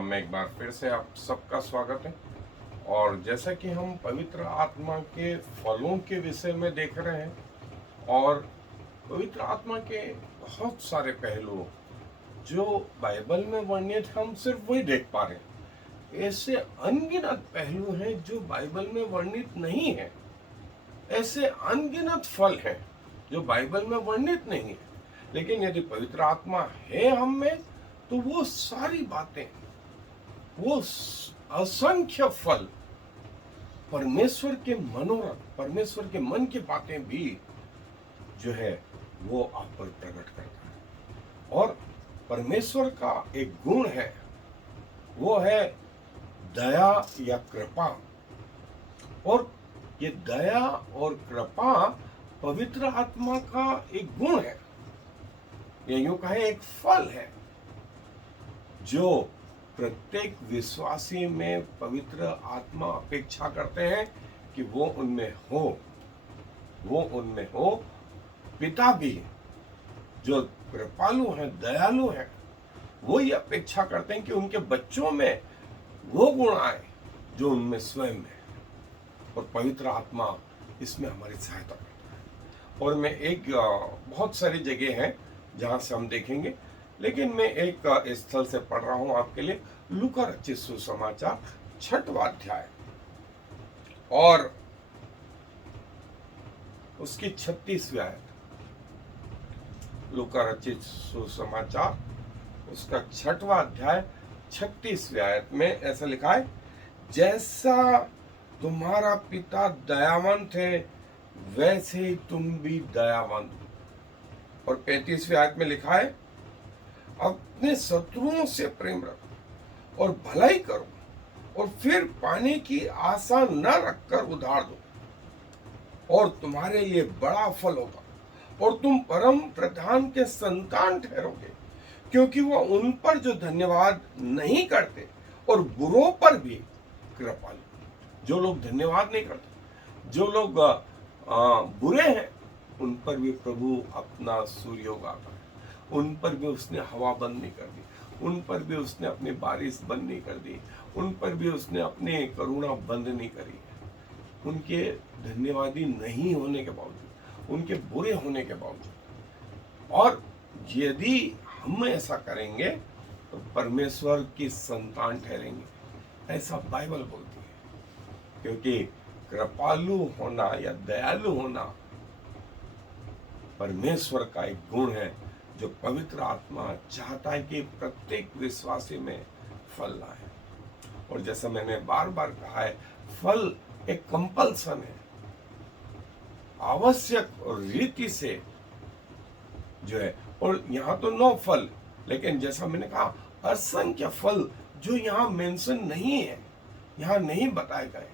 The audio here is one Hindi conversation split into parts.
नाम में एक बार फिर से आप सबका स्वागत है। और जैसा कि हम पवित्र आत्मा के फलों के विषय में देख रहे हैं और पवित्र आत्मा के बहुत सारे पहलू जो बाइबल में वर्णित हम सिर्फ वही देख पा रहे हैं। ऐसे अनगिनत पहलू हैं जो बाइबल में वर्णित नहीं है। ऐसे अनगिनत फल हैं जो बाइबल में वर्णित नहीं है। लेकिन यदि पवित्र आत्मा है हम में तो वो सारी बातें, वो असंख्य फल, परमेश्वर के मनोरथ, परमेश्वर के मन की बातें भी जो है वो आप पर प्रकट करता है। और परमेश्वर का एक गुण है, वो है दया या कृपा। और ये दया और कृपा पवित्र आत्मा का एक गुण है, ये यूं कहे एक फल है जो प्रत्येक विश्वासी में पवित्र आत्मा अपेक्षा करते हैं कि वो उनमें हो। पिता भी जो कृपालु हैं, दयालु हैं, वो ये अपेक्षा करते हैं कि उनके बच्चों में वो गुण आए जो उनमें स्वयं है। और पवित्र आत्मा इसमें हमारी सहायता करता है। और मैं बहुत सारी जगह हैं जहां से हम देखेंगे, लेकिन मैं एक स्थल से पढ़ रहा हूं आपके लिए, लूका रचित सुसमाचार 6वां अध्याय और उसकी 36वीं आयत। लूका रचित सुसमाचार उसका 6वां अध्याय 36वीं आयत में ऐसा लिखा है, जैसा तुम्हारा पिता दयावंत है वैसे ही तुम भी दयावंत। और 35वीं आयत में लिखा है, अपने शत्रुओं से प्रेम रखो और भलाई करो और फिर पाने की आशा न रखकर उधार दो और तुम्हारे लिए बड़ा फल होगा और तुम परम प्रधान के संतान ठहरोगे, क्योंकि वह उन पर जो धन्यवाद नहीं करते और बुरों पर भी कृपालु। जो लोग धन्यवाद नहीं करते, जो लोग बुरे हैं, उन पर भी प्रभु अपना सूर्य उगाता है। उन पर भी उसने हवा बंद नहीं कर दी, उन पर भी उसने अपनी बारिश बंद नहीं कर दी, उन पर भी उसने अपनी करुणा बंद नहीं करी। उनके धन्यवादी नहीं होने के बावजूद, उनके बुरे होने के बावजूद। और यदि हम ऐसा करेंगे तो परमेश्वर की संतान ठहरेंगे, ऐसा बाइबल बोलती है। क्योंकि कृपालु होना या दयालु होना परमेश्वर का एक गुण है जो पवित्र आत्मा चाहता है कि प्रत्येक विश्वासी में फल लाए। और जैसा मैंने बार बार कहा है, फल एक कंपल्सन है, आवश्यक और रीति से जो है। और यहाँ तो 9 फल, लेकिन जैसा मैंने कहा असंख्य फल जो यहाँ मेंशन नहीं है, यहाँ नहीं बताए गए,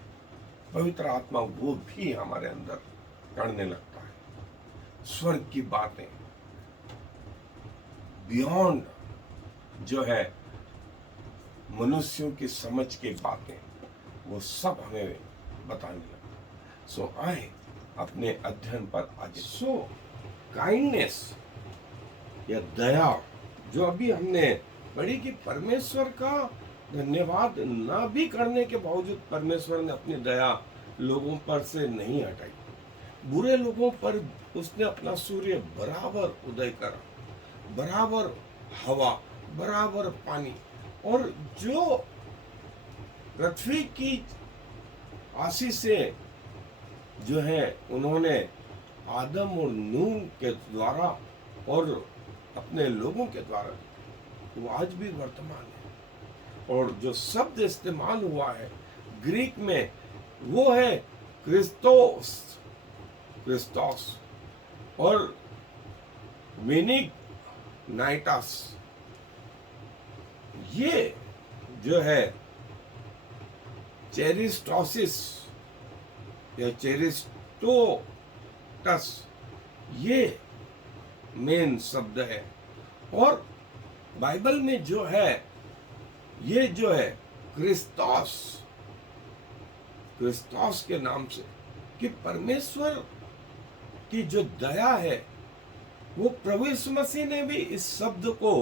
पवित्र आत्मा वो भी हमारे अंदर करने लगता है। स्वर्ग की बातें, बियॉन्ड जो है मनुष्यों की समझ की बातें, वो सब हमें बताने लगता। सो आए अपने अध्ययन पर आगे। सो काइंडनेस या दया जो अभी हमने पढ़ी कि परमेश्वर का धन्यवाद ना भी करने के बावजूद परमेश्वर ने अपनी दया लोगों पर से नहीं हटाई। बुरे लोगों पर उसने अपना सूर्य बराबर उदय करा, बराबर हवा, बराबर पानी। और जो पृथ्वी की आशीष से जो है उन्होंने आदम और नूह के द्वारा और अपने लोगों के द्वारा, वो आज भी वर्तमान है। और जो शब्द इस्तेमाल हुआ है ग्रीक में, वो है क्रिस्टोस, क्रिस्टोस और मीनिंग नाइटास। ये जो है चेरिस्टोसिस या चेरिस्टोटस, ये मेन शब्द है। और बाइबल में जो है, ये जो है क्रिस्टोस, क्रिस्टोस के नाम से, कि परमेश्वर की जो दया है, वो प्रभु यीशु मसीह ने भी इस शब्द को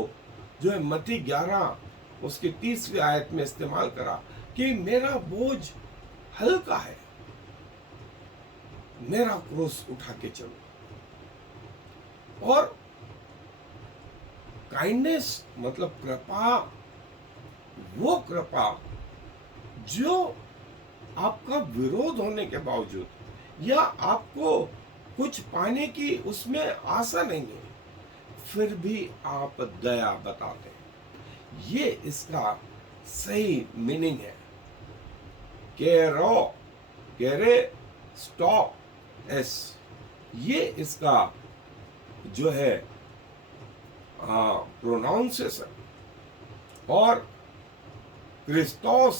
जो है मत्ती 11 उसकी 30वीं आयत में इस्तेमाल करा कि मेरा बोझ हल्का है, मेरा क्रूस उठा के चलो। और काइंडनेस मतलब कृपा, वो कृपा जो आपका विरोध होने के बावजूद या आपको कुछ पाने की उसमें आशा नहीं है, फिर भी आप दया बताते हैं। ये इसका सही मीनिंग है। केरे स्टॉप एस, ये इसका जो है प्रोनाउंसिएशन। और क्रिस्टोस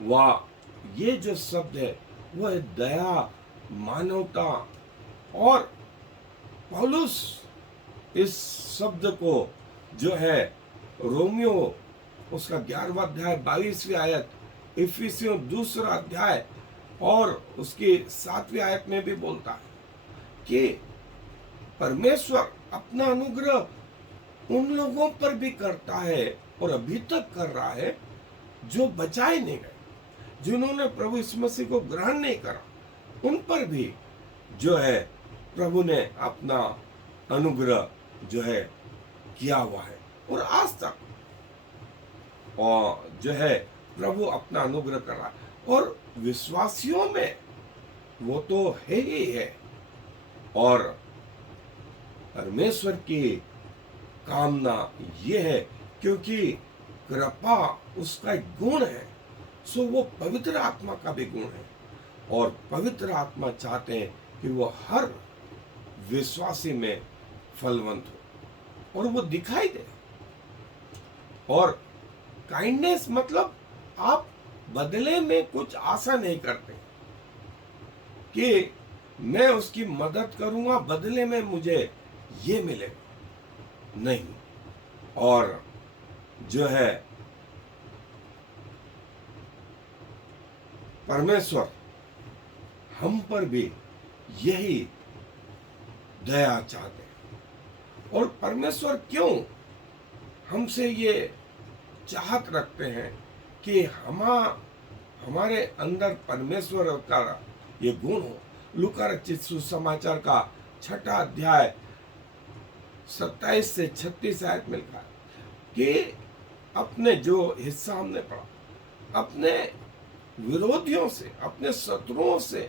वा, ये जो शब्द है वो है दया, मानवता। और पौलुस इस शब्द को जो है रोमियो उसका 11वां अध्याय 22वीं आयत, इफिसियों 2रा अध्याय और उसकी 7वीं आयत में भी बोलता है कि परमेश्वर अपना अनुग्रह उन लोगों पर भी करता है और अभी तक कर रहा है जो बचाए नहीं गए, जिन्होंने प्रभु यीशु मसीह को ग्रहण नहीं करा, उन पर भी जो है प्रभु ने अपना अनुग्रह जो है किया हुआ है। और आज तक और जो है प्रभु अपना अनुग्रह कर रहा है। और विश्वासियों में वो तो है ही है। और परमेश्वर की कामना ये है, क्योंकि कृपा उसका एक गुण है, सो वो पवित्र आत्मा का भी गुण है। और पवित्र आत्मा चाहते हैं कि वो हर विश्वासी में फलवंत हो और वो दिखाई दे। और काइंडनेस मतलब आप बदले में कुछ आशा नहीं करते कि मैं उसकी मदद करूंगा, बदले में मुझे ये मिलेगा, नहीं। और जो है परमेश्वर हम पर भी यही दया चाहते हैं। और परमेश्वर क्यों हमसे ये चाहत रखते हैं कि हमारे अंदर परमेश्वर का ये गुण हो। लूका रचित सुसमाचार का 6ठा अध्याय 27 से 36 आयत में लिखा है कि अपने जो हिस्सा हमने पढ़ा, अपने विरोधियों से, अपने शत्रुओं से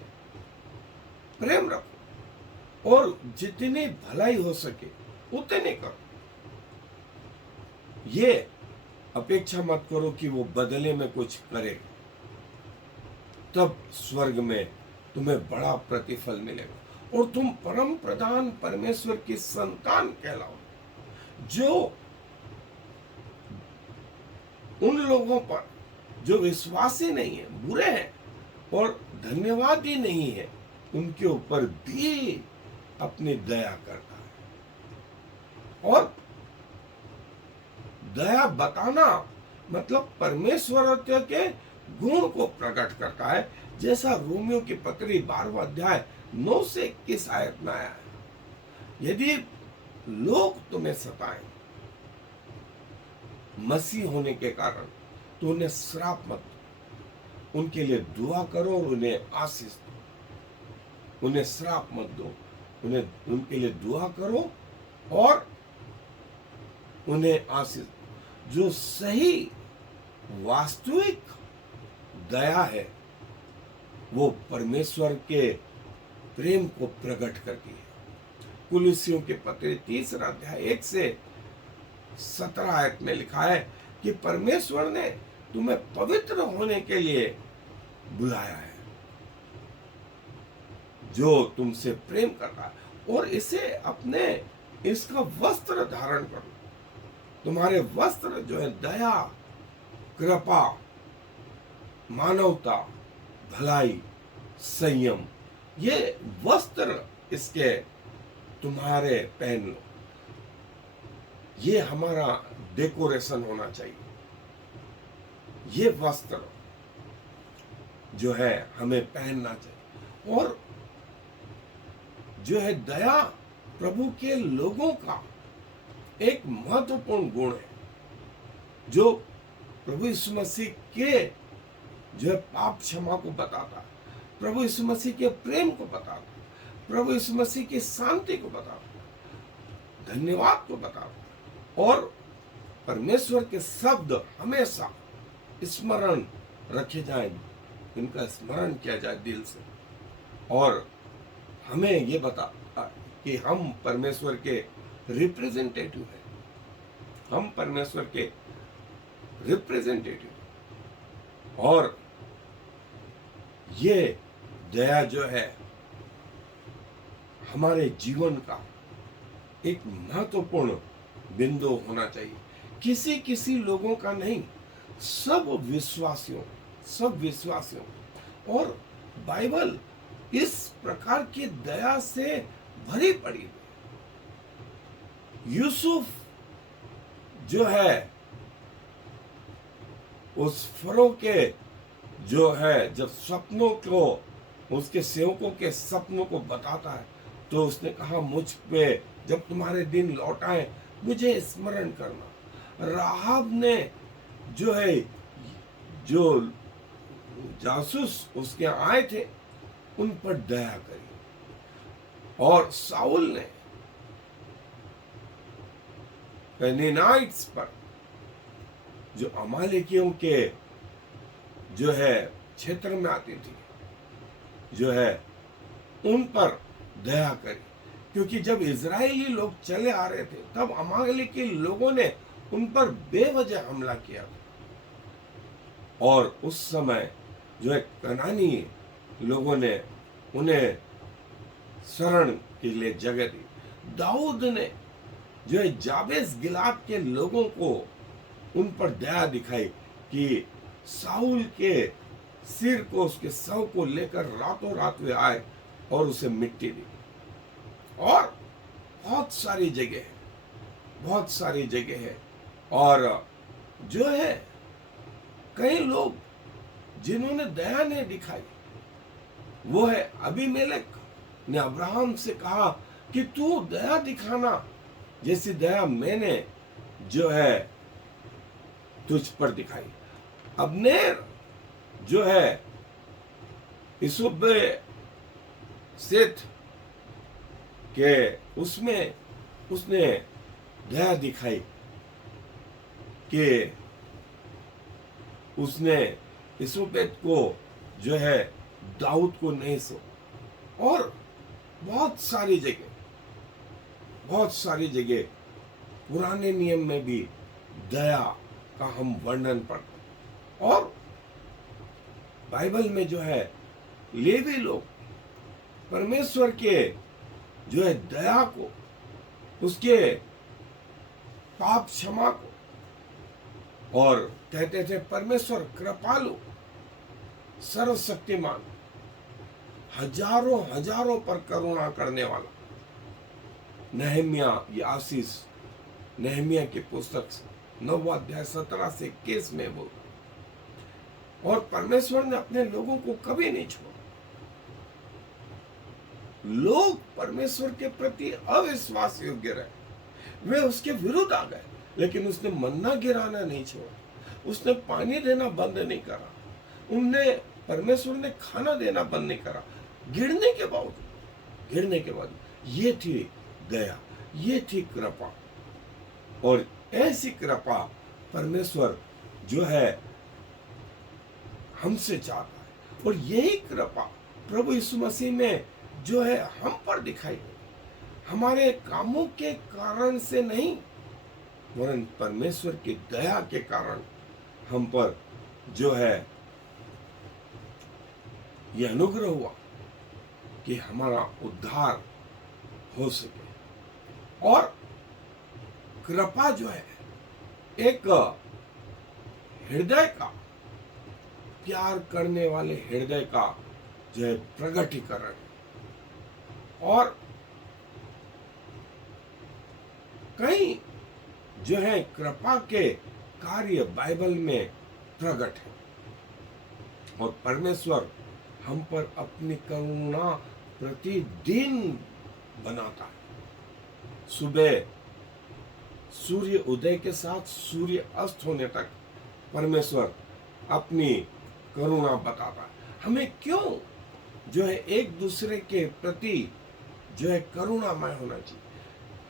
प्रेम रखो और जितनी भलाई हो सके उतने करो। ये अपेक्षा मत करो कि वो बदले में कुछ करे, तब स्वर्ग में तुम्हें बड़ा प्रतिफल मिलेगा और तुम परम प्रधान परमेश्वर की संतान कहलाओ। जो उन लोगों पर जो विश्वासी नहीं है, बुरे हैं और धन्यवादी नहीं है, उनके ऊपर भी अपनी दया करता है। और दया बताना मतलब परमेश्वरत्व के गुण को प्रकट करता है, जैसा रोमियो की पत्री 12वां अध्याय 9 से 21 आयत में आया है। यदि लोग तुम्हें सताएं मसीह होने के कारण, तो उन्हें श्राप मत दो, उनके लिए दुआ करो और उन्हें आशीष दो। उन्हें श्राप मत दो, उनके लिए दुआ करो और उन्हें आशीष दो। जो सही वास्तविक दया है वो परमेश्वर के प्रेम को प्रकट करती है। कुलुस्सियों के पत्र 3रा अध्याय 1 से 17 आयत में लिखा है कि परमेश्वर ने तुम्हें पवित्र होने के लिए बुलाया है, जो तुमसे प्रेम करता है, और इसे अपने इसका वस्त्र धारण करो। तुम्हारे वस्त्र जो है दया, कृपा, मानवता, भलाई, संयम, ये वस्त्र इसके तुम्हारे पहन लो। ये हमारा डेकोरेशन होना चाहिए। ये वस्त्र जो है हमें पहनना चाहिए। और जो है दया प्रभु के लोगों का एक महत्वपूर्ण गुण है। जो प्रभु यीशु मसीह के जो है पाप क्षमा को बताता है, प्रभु यीशु मसीह के प्रेम को बताता है, प्रभु यीशु मसीह की शांति को बताता है, धन्यवाद को बताता है। और परमेश्वर के शब्द हमेशा स्मरण रखे जाएं, इनका स्मरण किया जाए दिल से। और हमें ये बता कि हम परमेश्वर के रिप्रेजेंटेटिव हैं, हम परमेश्वर के रिप्रेजेंटेटिव। और ये दया जो है हमारे जीवन का एक महत्वपूर्ण बिंदु होना चाहिए। किसी किसी लोगों का नहीं, सब विश्वासियों। और बाइबल इस प्रकार की दया से भरी पड़ी है। यूसुफ जो है उस फरो के जो है जब सपनों को, उसके सेवकों के सपनों को बताता है, तो उसने कहा मुझ पे जब तुम्हारे दिन लौट आए मुझे स्मरण करना। राहाब ने जो है, जो जासूस उसके आए थे उन पर दया करी। और साउल ने कैनानाइट्स पर, जो अमालेकियों के जो है क्षेत्र में आती थी, जो है उन पर दया करी। क्योंकि जब इजरायली लोग चले आ रहे थे तब अमालेकी लोगों ने उन पर बेवजह हमला किया था। और उस समय जो है कनानी लोगों ने उन्हें शरण के लिए जगह दी। दाऊद ने जो है जाबेस गिलाद के लोगों को उन पर दया दिखाई कि साउल के सिर को, उसके शव को लेकर रातों रात वे आए और उसे मिट्टी दी। और बहुत सारी जगह है। और जो है कई लोग जिन्होंने दया नहीं दिखाई, वो है अबीमेलेक ने अब्राहम से कहा कि तू दया दिखाना जैसी दया मैंने जो है तुझ पर दिखाई। अब्नेर जो है इशबोशेत के उसमें उसने दया दिखाई कि उसने इशबोशेत को जो है दाऊद को नहीं सो। और बहुत सारी जगह पुराने नियम में भी दया का हम वर्णन पढ़ते। और बाइबल में जो है लेवी लोग परमेश्वर के जो है दया को, उसके पाप क्षमा को, और कहते थे परमेश्वर कृपालु, सर्वशक्तिमान, हजारों पर करुणा करने वाला। नहमिया की पुस्तक 9वां अध्याय 17 से 21 में वो। और परमेश्वर ने अपने लोगों को कभी नहीं छोड़ा। लोग परमेश्वर के प्रति अविश्वास योग्य रहे, वे उसके विरुद्ध आ गए, लेकिन उसने मन्ना गिराना नहीं छोड़ा, उसने पानी देना बंद नहीं करा, उनने परमेश्वर ने खाना देना बंद नहीं करा। गिरने के बाद ये थी दया, ये थी कृपा। और ऐसी कृपा परमेश्वर जो है हमसे चाहता है। और यही कृपा प्रभु यीशु मसीह में जो है हम पर दिखाई दे, हमारे कामों के कारण से नहीं, वरन परमेश्वर की दया के कारण हम पर जो है यह अनुग्रह हुआ कि हमारा उद्धार हो सके। और कृपा जो है एक हृदय का, प्यार करने वाले हृदय का जो है प्रगटीकरण है। और कई जो है कृपा के कार्य बाइबल में प्रकट है। और परमेश्वर हम पर अपनी करुणा प्रतिदिन बनाता है। सुबह सूर्य उदय के साथ सूर्य अस्त होने तक परमेश्वर अपनी करुणा बताता है। हमें क्यों जो है एक दूसरे के प्रति जो है करुणामय होना चाहिए।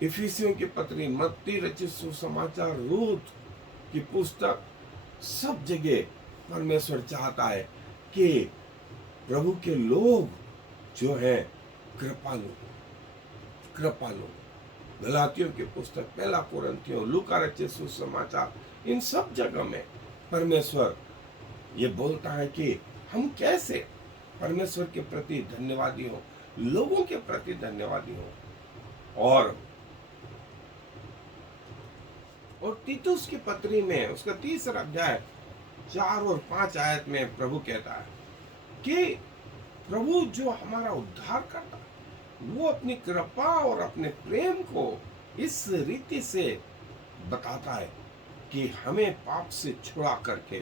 इफिसियों की पत्री, मत्ती रचित सुसमाचार, रूत की पुस्तक, सब जगह परमेश्वर चाहता है कि प्रभु के लोग जो है कृपालु कृपालु। गलातियों की पुस्तक, पहला कुरिन्थियों, लूका रचित सुसमाचार, इन सब जगह में परमेश्वर ये बोलता है कि हम कैसे परमेश्वर के प्रति धन्यवादी हो, लोगों के प्रति धन्यवादी हो। और तीतुस की पत्री में उसका 3 अध्याय 4 और 5 आयत में प्रभु कहता है कि प्रभु जो हमारा उद्धार करता है, वो अपनी कृपा और अपने प्रेम को इस रीति से बताता है कि हमें पाप से छुड़ा करके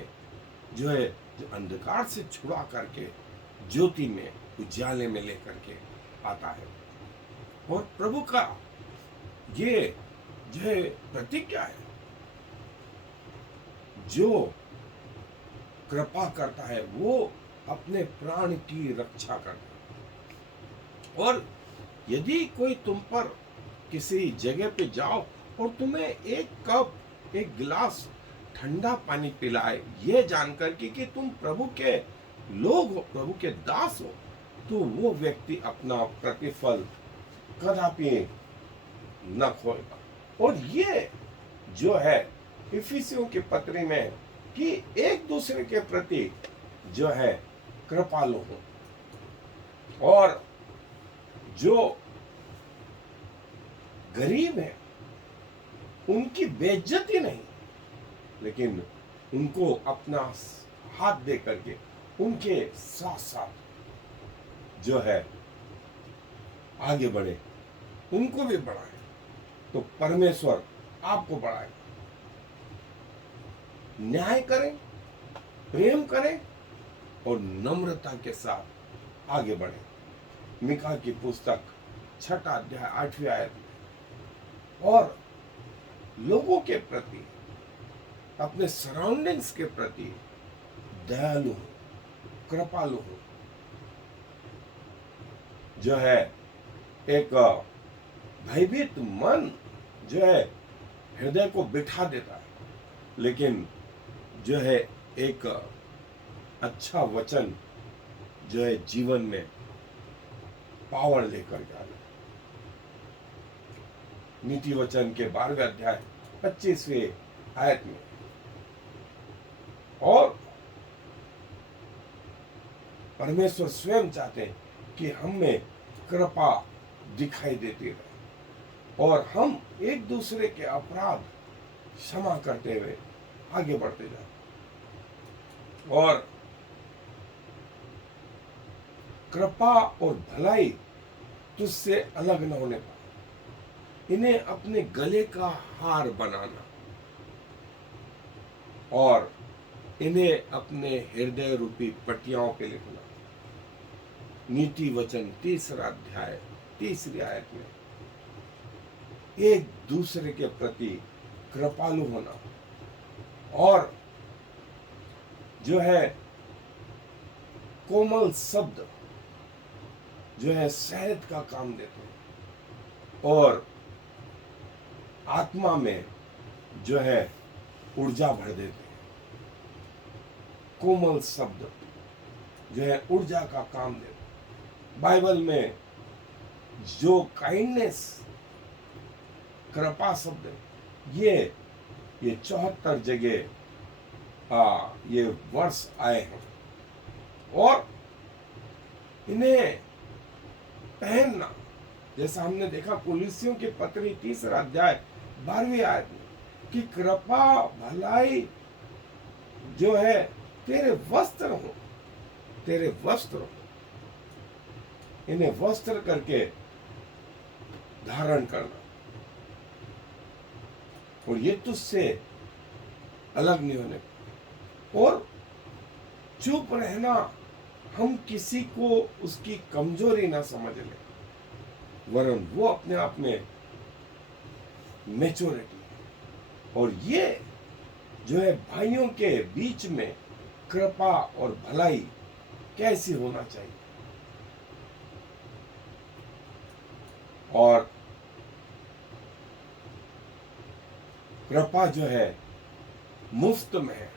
जो है, जो अंधकार से छुड़ा करके ज्योति में, उजाले में लेकर के आता है। और प्रभु का ये जो है प्रतिज्ञा है, जो कृपा करता है वो अपने प्राण की रक्षा करता है। और यदि कोई तुम पर किसी जगह पे जाओ और तुम्हें एक कप, एक गिलास ठंडा पानी पिलाए, ये जानकर कि तुम प्रभु के लोग हो, प्रभु के दास हो, तो वो व्यक्ति अपना प्रतिफल कदापि न खोएगा। और ये जो है इफिसियों की पत्री में कि एक दूसरे के प्रति जो है कृपालु हो, और जो गरीब है उनकी बेइज्जती नहीं, लेकिन उनको अपना हाथ दे करके उनके साथ साथ जो है आगे बढ़े, उनको भी बढ़ाए, तो परमेश्वर आपको बढ़ाए। न्याय करें, प्रेम करें और नम्रता के साथ आगे बढ़े। मिका की पुस्तक 6 अध्याय 8वीं आयत में। और लोगों के प्रति, अपने सराउंडिंग्स के प्रति दयालु हो, कृपालु हो, जो है एक भयभीत मन जो है हृदय को बिठा देता है, लेकिन जो है एक अच्छा वचन जो है जीवन में पावर लेकर के आए। नीति वचन के 12वें अध्याय 25वें आयत में। और परमेश्वर स्वयं चाहते हैं कि हम में कृपा दिखाई देती रहे और हम एक दूसरे के अपराध क्षमा करते हुए आगे बढ़ते जाए, और कृपा और भलाई तुझसे अलग न होने पाए। इन्हें अपने गले का हार बनाना और इन्हें अपने हृदय रूपी पटियाओं पे लिखना। नीति वचन 3 अध्याय 3 आयत में। एक दूसरे के प्रति कृपालु होना और जो है कोमल शब्द जो है शहद का काम देते हैं और आत्मा में जो है ऊर्जा भर देते हैं। कोमल शब्द जो है ऊर्जा का काम देते हैं। बाइबल में जो काइंडनेस, कृपा शब्द है, ये 74 जगह ये वर्ष आए हैं, और इन्हें पहनना, जैसा हमने देखा कुलिसियों की पत्री 3 अध्याय 12वीं आयत में, कि कृपा भलाई जो है तेरे वस्त्र हो, तेरे वस्त्र हो। इन्हें वस्त्र करके धारण करना, और ये तुझसे अलग नहीं होने, और चुप रहना, हम किसी को उसकी कमजोरी ना समझ लें, वरन वो अपने आप में मैच्योरिटी है, और ये जो है भाइयों के बीच में कृपा और भलाई कैसी होना चाहिए, और कृपा जो है मुफ्त में है,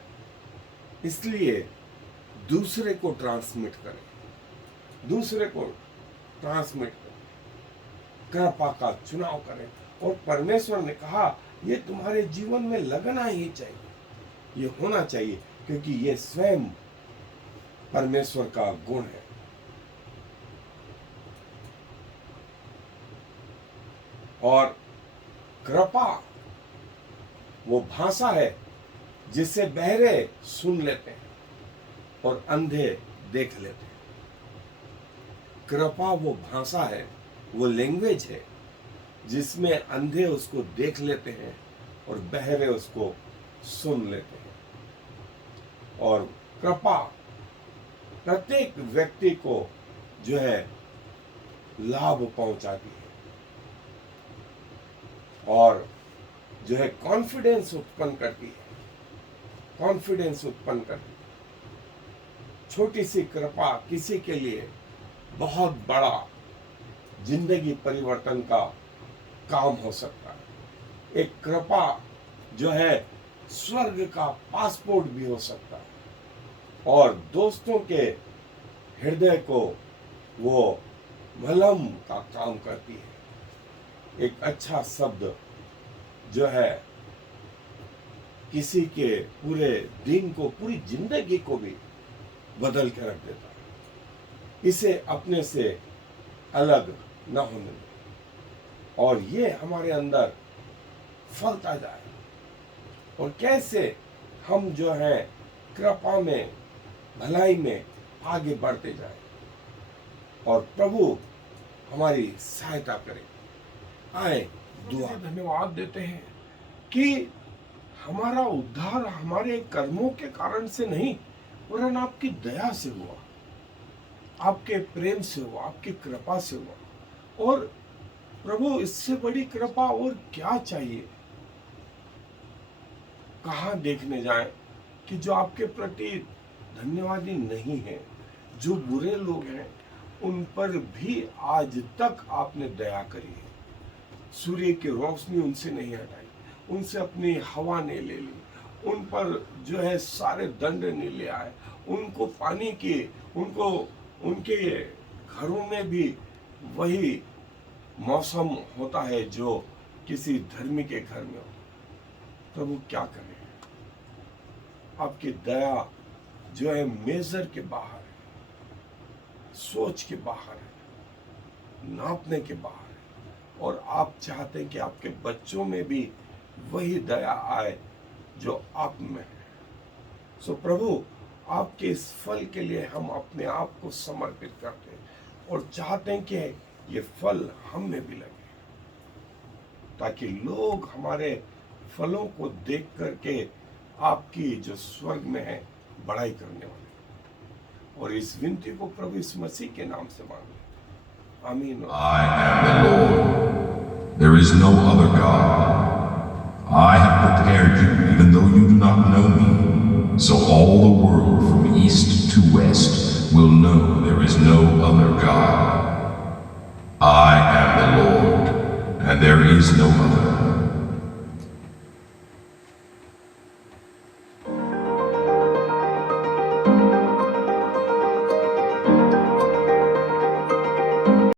इसलिए दूसरे को ट्रांसमिट करें, दूसरे को ट्रांसमिट करें, कृपा का चुनाव करें। और परमेश्वर ने कहा ये तुम्हारे जीवन में लगना ही चाहिए, ये होना चाहिए, क्योंकि ये स्वयं परमेश्वर का गुण है। और कृपा वो भाषा है जिससे बहरे सुन लेते हैं और अंधे देख लेते हैं। कृपा वो भाषा है, वो लैंग्वेज है जिसमें अंधे उसको देख लेते हैं और बहरे उसको सुन लेते हैं। और कृपा प्रत्येक व्यक्ति को जो है लाभ पहुंचाती है और जो है कॉन्फिडेंस उत्पन्न करती है, कॉन्फिडेंस उत्पन्न करती है। छोटी सी कृपा किसी के लिए बहुत बड़ा जिंदगी परिवर्तन का काम हो सकता है। एक कृपा जो है स्वर्ग का पासपोर्ट भी हो सकता है और दोस्तों के हृदय को वो मलहम का काम करती है। एक अच्छा शब्द जो है किसी के पूरे दिन को, पूरी जिंदगी को भी बदल के रख देता है। इसे अपने से अलग न होने दें और ये हमारे अंदर फलता जाए। और कैसे हम जो है कृपा में, भलाई में आगे बढ़ते जाए और प्रभु हमारी सहायता करे। आए दुआ धन्यवाद देते हैं कि हमारा उद्धार हमारे कर्मों के कारण से नहीं, वरन आपकी दया से हुआ, आपके प्रेम से हुआ, आपकी कृपा से हुआ। और प्रभु इससे बड़ी कृपा और क्या चाहिए? कहाँ देखने जाएं कि जो आपके प्रति धन्यवादी नहीं है, जो बुरे लोग हैं, उन पर भी आज तक आपने दया करी है। सूर्य की रोशनी उनसे नहीं हटाई, उनसे अपनी हवा नहीं ले ली, उन पर जो है सारे दंड नहीं ले आए, उनको पानी की, उनको उनके घरों में भी वही मौसम होता है जो किसी धर्मी के घर में होता। प्रभु क्या करें? आपकी दया जो है मेजर के बाहर है, सोच के बाहर है, नापने के बाहर है। और आप चाहते हैं कि आपके बच्चों में भी वही दया आए जो आप में है। सो प्रभु आपके इस फल के लिए हम अपने आप को समर्पित करते हैं और चाहते हैं कि ये फल हम में भी लगे, ताकि लोग हमारे फलों को देख करके आपकी जो स्वर्ग में है बड़ाई करने वाले। और इस विनती को प्रभु इस मसीह के नाम से मांगे, आमीन। I am the Lord. There is no other God. I have prepared you, even though you do not know me, so all the world from east to west will know there is no other God. I am the Lord, and there is no other.